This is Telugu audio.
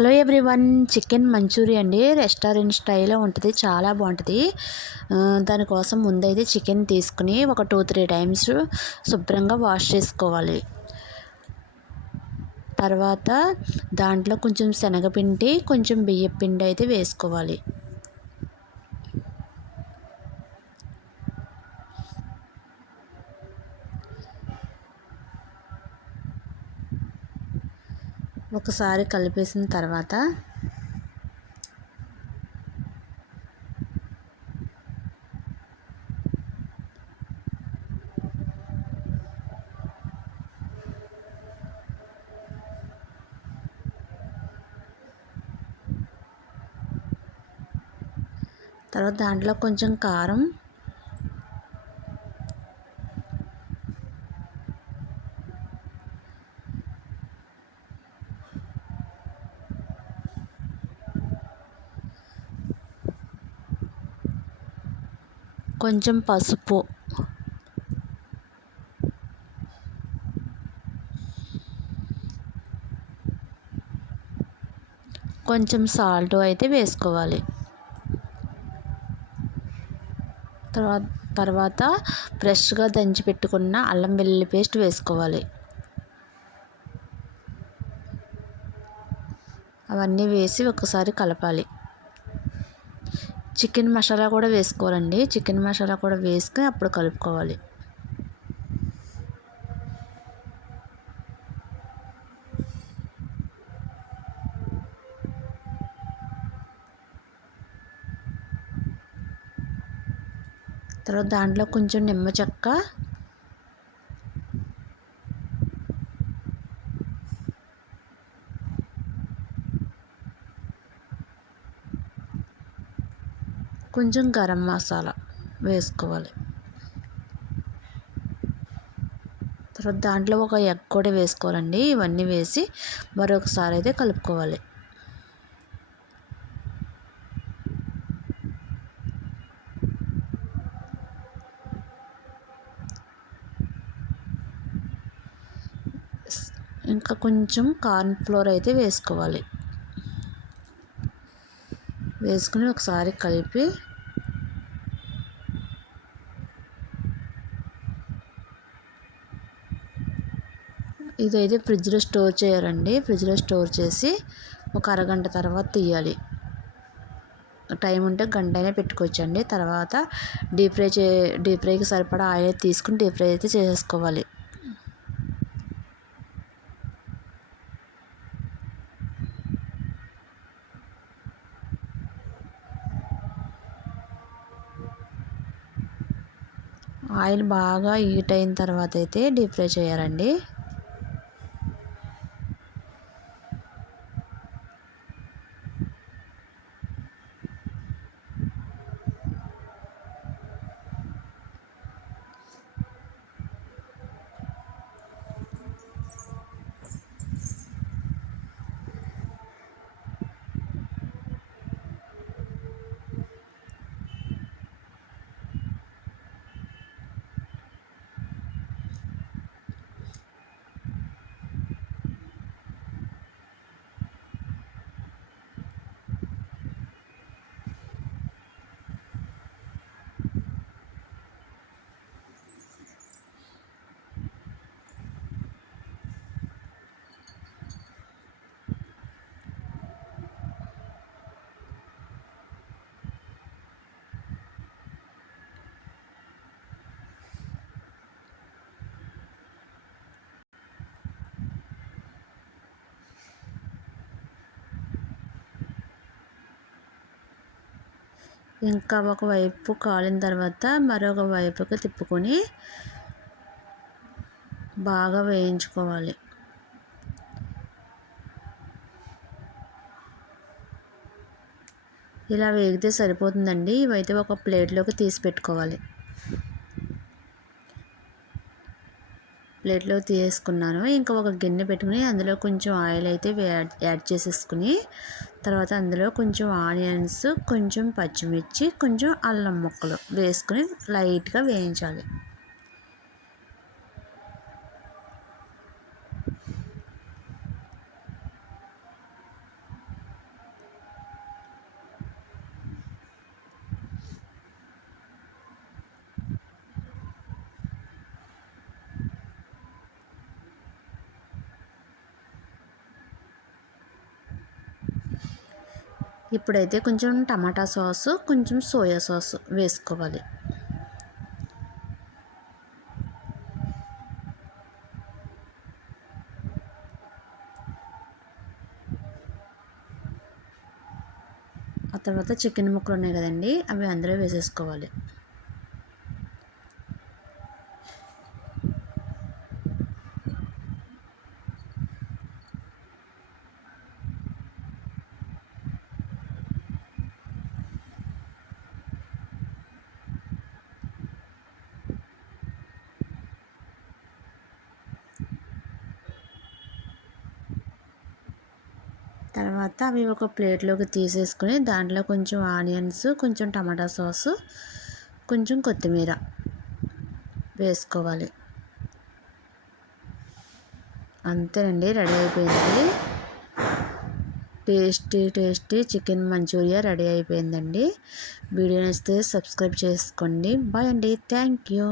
హలో ఎవ్రీవన్, చికెన్ మంచూరియా అండి. రెస్టారెంట్ స్టైల్లో ఉంటుంది, చాలా బాగుంటుంది. దానికోసం ముందైతే చికెన్ తీసుకుని ఒక 2-3 టైమ్స్ శుభ్రంగా వాష్ చేసుకోవాలి. తర్వాత దాంట్లో కొంచెం శనగపిండి, కొంచెం బియ్యం పిండి అయితే వేసుకోవాలి. ఒకసారి కలిపేసిన తర్వాత దాంట్లో కొంచెం కారం, కొంచెం పసుపు, కొంచెం సాల్ట్ అయితే వేసుకోవాలి. తర్వాత ఫ్రెష్గా దంచి పెట్టుకున్న అల్లం వెల్లుల్లి పేస్ట్ వేసుకోవాలి. అవన్నీ వేసి ఒకసారి కలపాలి. చికెన్ మసాలా కూడా వేసుకోవాలండి. చికెన్ మసాలా కూడా వేసుకొని అప్పుడు కలుపుకోవాలి. దాంట్లో కొంచెం నిమ్మ చెక్క, కొంచెం గరం మసాలా వేసుకోవాలి. దాంట్లో ఒక ఎగ్ కూడా వేసుకోవాలండి. ఇవన్నీ వేసి మరొకసారి అయితే కలుపుకోవాలి. ఇంకా కొంచెం కార్న్ ఫ్లోర్ అయితే వేసుకోవాలి. వేసుకుని ఒకసారి కలిపి ఇదైతే ఫ్రిడ్జ్లో స్టోర్ చేయాలండి. ఫ్రిడ్జ్లో స్టోర్ చేసి ఒక అరగంట తర్వాత తీయాలి. టైం ఉంటే గంట అయినా పెట్టుకోవచ్చండి. తర్వాత డీప్ ఫ్రైకి సరిపడా ఆయిల్ తీసుకుని డీప్ ఫ్రై అయితే చేసేసుకోవాలి. ఆయిల్ బాగా హీట్ అయిన తర్వాత అయితే డీప్ ఫ్రై చేయాలండి. ఇంకా ఒకవైపు కాలిన తర్వాత మరొక వైపుకి తిప్పుకొని బాగా వేయించుకోవాలి. ఇలా వేగితే సరిపోతుందండి. ఇవైతే ఒక ప్లేట్లోకి తీసి పెట్టుకోవాలి. ప్లేట్లో తీసుకున్నాను. ఇంకా ఒక గిన్నె పెట్టుకుని అందులో కొంచెం ఆయిల్ అయితే యాడ్ చేసేసుకుని తర్వాత అందులో కొంచెం ఆనియన్స్, కొంచెం పచ్చిమిర్చి, కొంచెం అల్లం ముక్కలు వేసుకుని లైట్గా వేయించాలి. ఇప్పుడైతే కొంచెం టమాటా సాసు, కొంచెం సోయా సాస్ వేసుకోవాలి. ఆ తర్వాత చికెన్ ముక్కలు ఉన్నాయి కదండి, అవి అందులో వేసేసుకోవాలి. తర్వాత అవి ఒక ప్లేట్లోకి తీసేసుకొని దాంట్లో కొంచెం ఆనియన్స్, కొంచెం టమాటా సాసు, కొంచెం కొత్తిమీర వేసుకోవాలి. అంతేనండి, రెడీ అయిపోయింది. టేస్టీ చికెన్ మంచూరియా రెడీ అయిపోయిందండి. వీడియో నచ్చితే సబ్స్క్రైబ్ చేసుకోండి. బాయ్ అండి, థ్యాంక్ యూ.